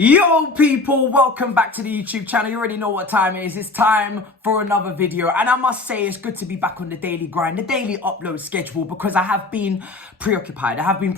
Yo people, welcome back to the YouTube channel. You already know what time it is. It's time for another video, and I must say it's good to be back on the daily grind, the daily upload schedule, because I have been preoccupied. I have been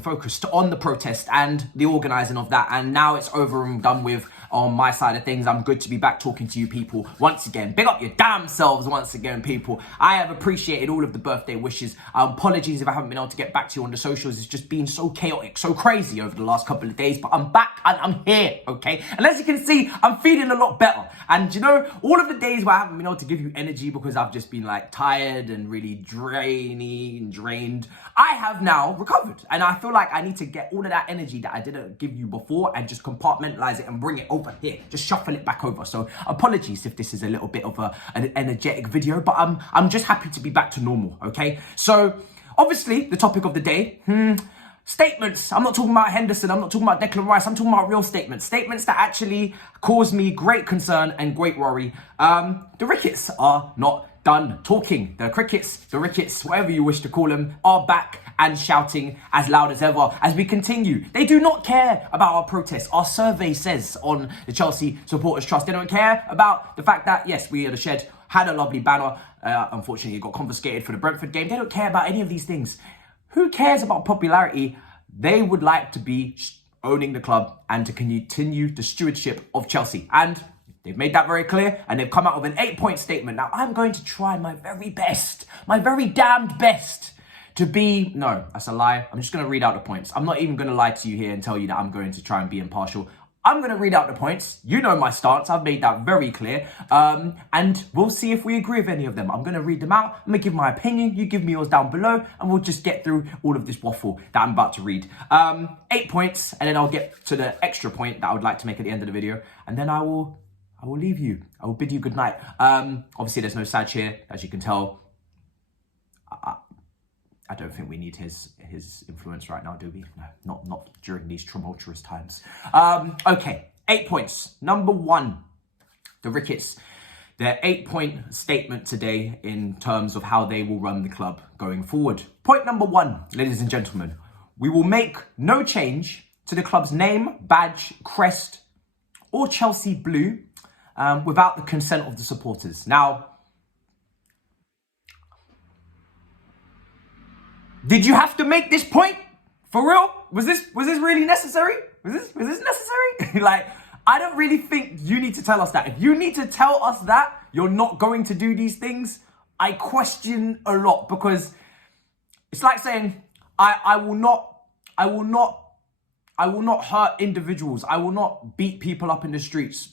focused on the protest and the organising of that, and now it's over and done with on my side of things. I'm good to be back talking to you people once again. Big up your damn selves once again, people. I have appreciated all of the birthday wishes. Apologies if I haven't been able to get back to you on the socials. It's just been so chaotic, so crazy over the last couple of days, but I'm back and I'm here, okay? And as you can see, I'm feeling a lot better. And you know, all of the days where I haven't been able to give you energy because I've just been like tired and really drained, I have now recovered. And I feel like I need to get all of that energy that I didn't give you before and just compartmentalize it and bring it over here, just shuffle it back over. So apologies if this is a little bit of an energetic video, but I'm just happy to be back to normal, okay? So obviously the topic of the day, statements. I'm not talking about Henderson, I'm not talking about Declan Rice, I'm talking about real statements. Statements that actually cause me great concern and great worry. The Ricketts are not done talking. The Crickets, the Ricketts, whatever you wish to call them, are back and shouting as loud as ever as we continue. They do not care about our protests. Our survey says on the Chelsea Supporters Trust, they don't care about the fact that, yes, we at the Shed had a lovely banner. Unfortunately, it got confiscated for the Brentford game. They don't care about any of these things. Who cares about popularity? They would like to be owning the club and to continue the stewardship of Chelsea. And they've made that very clear, and they've come out with an 8-point statement. Now, I'm going to try my very best, my very damned best to be... No, that's a lie. I'm just going to read out the points. I'm not even going to lie to you here and tell you that I'm going to try and be impartial. I'm going to read out the points. You know my stance. I've made that very clear. And we'll see if we agree with any of them. I'm going to read them out. I'm going to give my opinion. You give me yours down below. And we'll just get through all of this waffle that I'm about to read. 8 points. And then I'll get to the extra point that I would like to make at the end of the video. And then I will leave you. I will bid you good night. Obviously, there's no Saj here, as you can tell. I don't think we need his influence right now, do we? No, not during these tumultuous times. Okay, 8 points. Number one, the Ricketts. Their 8-point statement today in terms of how they will run the club going forward. Point number one, ladies and gentlemen, we will make no change to the club's name, badge, crest, or Chelsea blue without the consent of the supporters. Now, did you have to make this point? For real? Was this really necessary? Was this necessary? Like, I don't really think you need to tell us that. If you need to tell us that you're not going to do these things, I question a lot, because it's like saying, I will not hurt individuals. I will not beat people up in the streets.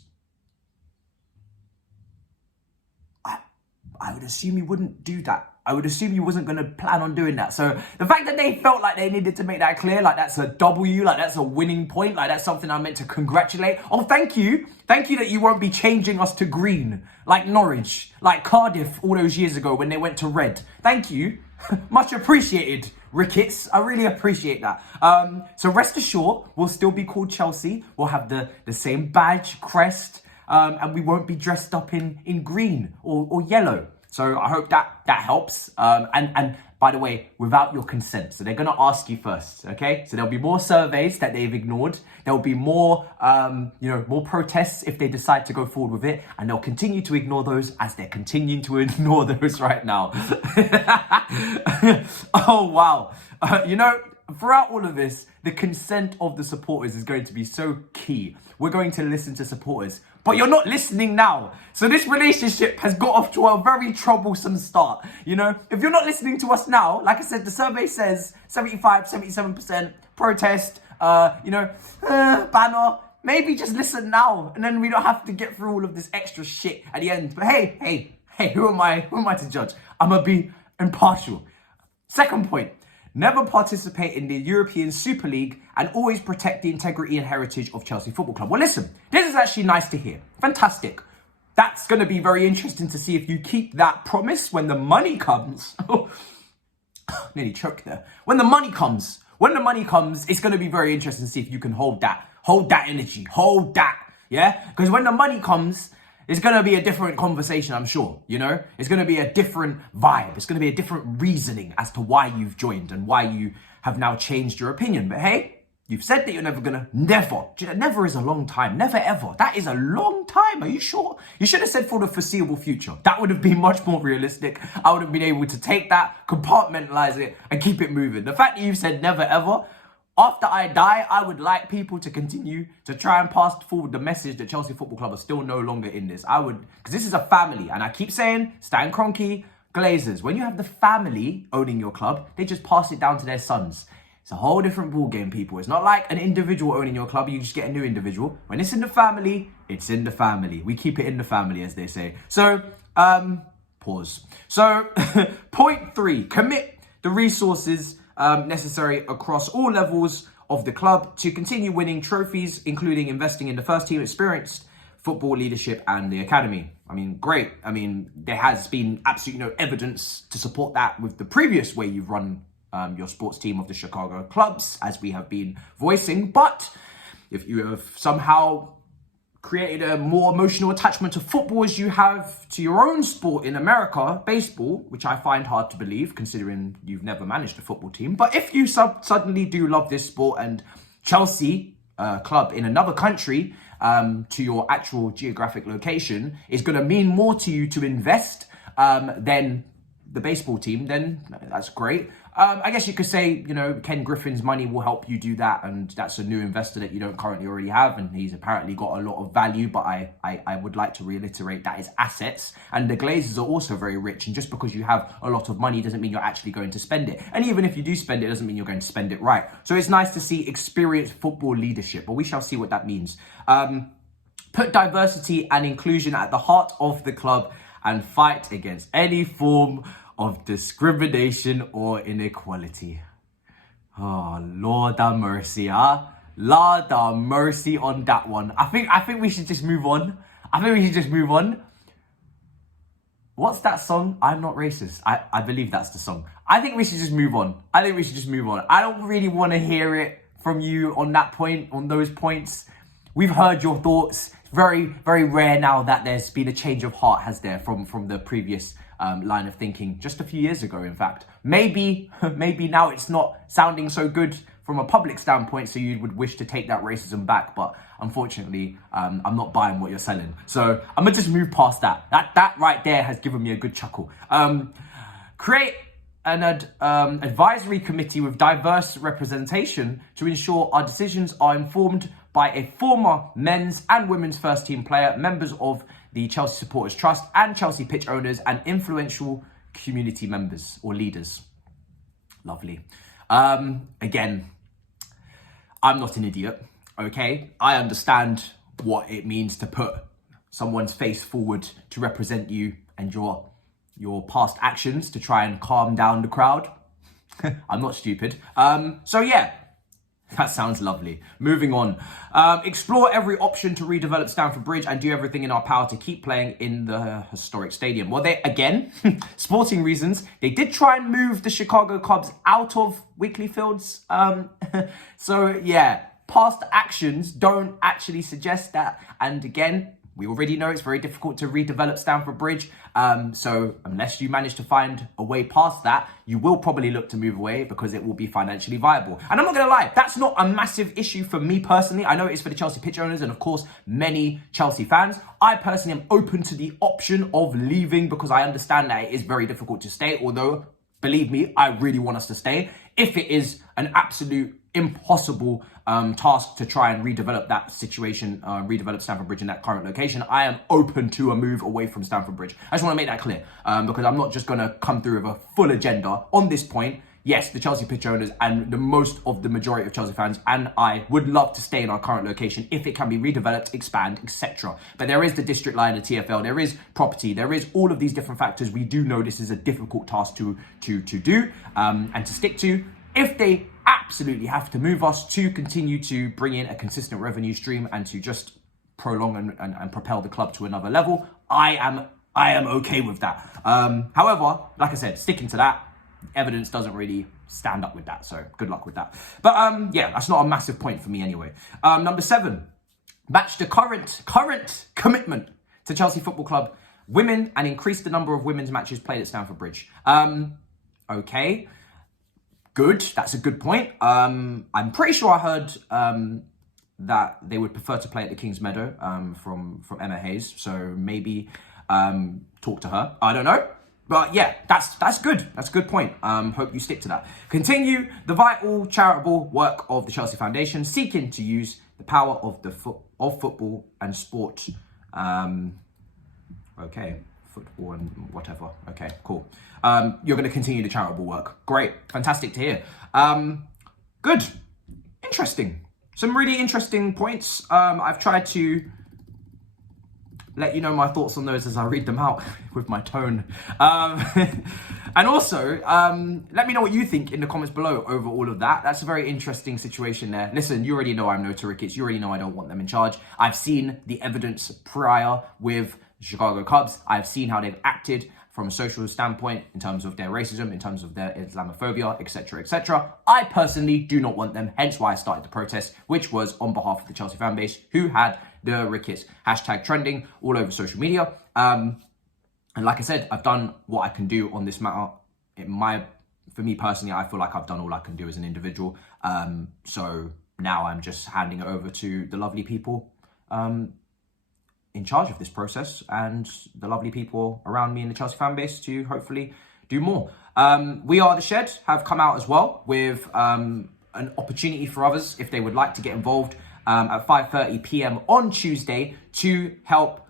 I would assume you wouldn't do that. I would assume you wasn't going to plan on doing that. So the fact that they felt like they needed to make that clear, like that's a W, like that's a winning point, like that's something I'm meant to congratulate. Oh, thank you. Thank you that you won't be changing us to green, like Norwich, like Cardiff all those years ago when they went to red. Thank you. Much appreciated, Ricketts. I really appreciate that. So rest assured, we'll still be called Chelsea. We'll have the same badge, crest, and we won't be dressed up in green or yellow. So I hope that helps. And by the way, without your consent. So they're going to ask you first, okay? So there'll be more surveys that they've ignored. There'll be more, more protests if they decide to go forward with it. And they'll continue to ignore those as they're continuing to ignore those right now. Oh, wow. Throughout all of this, the consent of the supporters is going to be so key. We're going to listen to supporters, but you're not listening now. So this relationship has got off to a very troublesome start. You know, if you're not listening to us now, like I said, the survey says 75, 77% protest, banner. Maybe just listen now, and then we don't have to get through all of this extra shit at the end. But hey, who am I to judge? I'm gonna be impartial. Second point. Never participate in the European Super League and always protect the integrity and heritage of Chelsea Football Club. Well, listen, this is actually nice to hear. Fantastic. That's going to be very interesting to see if you keep that promise when the money comes. Nearly choked there. When the money comes, it's going to be very interesting to see if you can hold that energy, hold that, yeah? Because when the money comes, it's going to be a different conversation, I'm sure, you know? It's going to be a different vibe. It's going to be a different reasoning as to why you've joined and why you have now changed your opinion. But hey, You've said that you're never gonna, never. Never is a long time. Never ever. That is a long time. Are you sure? You should have said for the foreseeable future. That would have been much more realistic. I would have been able to take that, compartmentalize it, and keep it moving. The fact that you've said never ever, after I die, I would like people to continue to try and pass forward the message that Chelsea Football Club are still no longer in this. I would, because this is a family, and I keep saying, Stan Kroenke, Glazers, when you have the family owning your club, they just pass it down to their sons. It's a whole different ball game, people. It's not like an individual owning your club. You just get a new individual. When it's in the family, it's in the family. We keep it in the family, as they say. So, pause. So, point 3, commit the resources necessary across all levels of the club to continue winning trophies, including investing in the first team, experienced football leadership and the academy. I mean, great. I mean, there has been absolutely no evidence to support that with the previous way you've run your sports team of the Chicago clubs, as we have been voicing. But if you have somehow created a more emotional attachment to football as you have to your own sport in America, baseball, which I find hard to believe considering you've never managed a football team. But if you suddenly do love this sport, and Chelsea, club in another country, to your actual geographic location is going to mean more to you to invest than the baseball team, then that's great. I guess you could say, you know, Ken Griffin's money will help you do that, and that's a new investor that you don't currently already have, and he's apparently got a lot of value, but I would like to reiterate that is assets. And the Glazers are also very rich, and just because you have a lot of money doesn't mean you're actually going to spend it. And even if you do spend it, doesn't mean you're going to spend it right. So it's nice to see experienced football leadership, but we shall see what that means. Put diversity and inclusion at the heart of the club and fight against any form of discrimination or inequality. Oh, Lord have mercy, huh? Lord have mercy on that one. I think we should just move on. What's that song? I'm Not Racist. I believe that's the song. I think we should just move on. I don't really want to hear it from you on that point, on those points. We've heard your thoughts. Very, very rare now that there's been a change of heart, has there, from the previous line of thinking just a few years ago, in fact. Maybe now it's not sounding so good from a public standpoint, so you would wish to take that racism back, but unfortunately, I'm not buying what you're selling. So I'm gonna just move past that. That right there has given me a good chuckle. Create an advisory committee with diverse representation to ensure our decisions are informed by a former men's and women's first team player, members of the Chelsea Supporters Trust and Chelsea pitch owners, and influential community members or leaders. Lovely. Again, I'm not an idiot, okay? I understand what it means to put someone's face forward to represent you and your past actions to try and calm down the crowd. I'm not stupid. So yeah, that sounds lovely. Moving on. Explore every option to redevelop Stamford Bridge and do everything in our power to keep playing in the historic stadium. Well, again, sporting reasons, they did try and move the Chicago Cubs out of Wickley Fields. So yeah, past actions don't actually suggest that. And again, we already know it's very difficult to redevelop Stamford Bridge. So unless you manage to find a way past that, you will probably look to move away because it will be financially viable. And I'm not going to lie, that's not a massive issue for me personally. I know it is for the Chelsea pitch owners and of course many Chelsea fans. I personally am open to the option of leaving because I understand that it is very difficult to stay. Although, believe me, I really want us to stay. If it is an absolute impossible task to try and redevelop that situation, redevelop Stamford Bridge in that current location, I am open to a move away from Stamford Bridge. I just want to make that clear because I'm not just going to come through with a full agenda on this point. Yes, the Chelsea pitch owners and the majority of Chelsea fans and I would love to stay in our current location if it can be redeveloped, expand, etc. But there is the district line, the TFL, there is property, there is all of these different factors. We do know this is a difficult task to do and to stick to. If they absolutely have to move us to continue to bring in a consistent revenue stream and to just prolong and propel the club to another level, I am okay with that. However, like I said, sticking to that, evidence doesn't really stand up with that. So good luck with that. But yeah, that's not a massive point for me anyway. Number 7, match the current commitment to Chelsea Football Club women and increase the number of women's matches played at Stamford Bridge. Okay. good. That's a good point. I'm pretty sure I heard that they would prefer to play at the Kings Meadow from MAH. So maybe talk to her. I don't know. But yeah, that's good. That's a good point. Hope you stick to that. Continue the vital charitable work of the Chelsea Foundation, seeking to use the power of football and sport. Okay, football and whatever. Okay, cool. You're going to continue the charitable work. Great, fantastic to hear. Good, interesting. Some really interesting points. I've tried to let you know my thoughts on those as I read them out with my tone. And also, let me know what you think in the comments below over all of that. That's a very interesting situation there. Listen, you already know I'm no to Ricketts. You already know I don't want them in charge. I've seen the evidence prior with the Chicago Cubs. I've seen how they've acted from a social standpoint in terms of their racism, in terms of their Islamophobia, etc., etc. I personally do not want them, hence why I started the protest, which was on behalf of the Chelsea fan base, who had the Ricketts hashtag trending all over social media. And like I said, I've done what I can do on this matter. For me personally, I feel like I've done all I can do as an individual. So now I'm just handing it over to the lovely people in charge of this process and the lovely people around me in the Chelsea fan base to hopefully do more. We Are The Shed have come out as well with an opportunity for others if they would like to get involved at 5:30 p.m. on Tuesday to help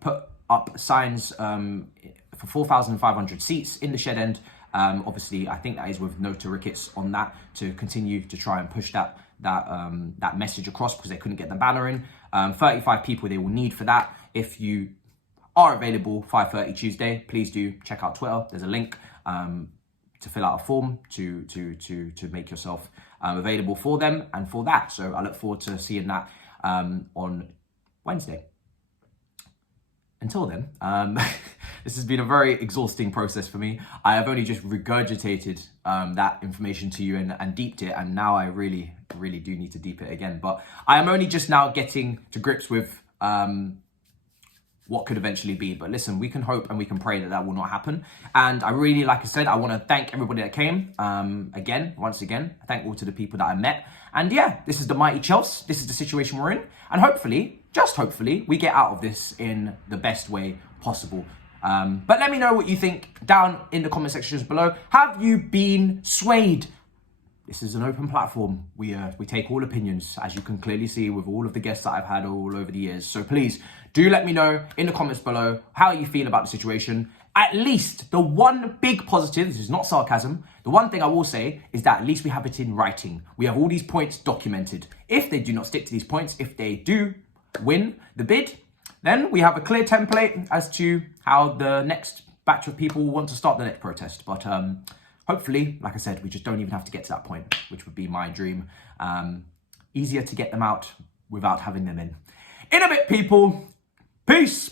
put up signs for 4,500 seats in the shed end. Obviously, I think that is with no to Ricketts on that to continue to try and push that message across because they couldn't get the banner in. 35 people they will need for that. If you are available 5:30 Tuesday, please do check out Twitter. There's a link to fill out a form to make yourself available for them and for that. So I look forward to seeing that on Wednesday. Until then, this has been a very exhausting process for me. I have only just regurgitated that information to you and deeped it, and now I really do need to deep it again. But I am only just now getting to grips with what could eventually be. But listen, we can hope and we can pray that that will not happen. And I really, like I said, I want to thank everybody that came once again. Thank all to the people that I met. And yeah, this is the mighty Chelsea. This is the situation we're in. And hopefully, just hopefully, we get out of this in the best way possible. But let me know what you think down in the comment sections below. Have you been swayed? This is an open platform. We take all opinions, as you can clearly see with all of the guests that I've had all over the years. So please do let me know in the comments below how you feel about the situation. At least the one big positive, this is not sarcasm, the one thing I will say is that at least we have it in writing. We have all these points documented. If they do not stick to these points, if they do win the bid, then we have a clear template as to how the next batch of people want to start the next protest. But hopefully, like I said, we just don't even have to get to that point, which would be my dream. Easier to get them out without having them in. In a bit, people. Peace.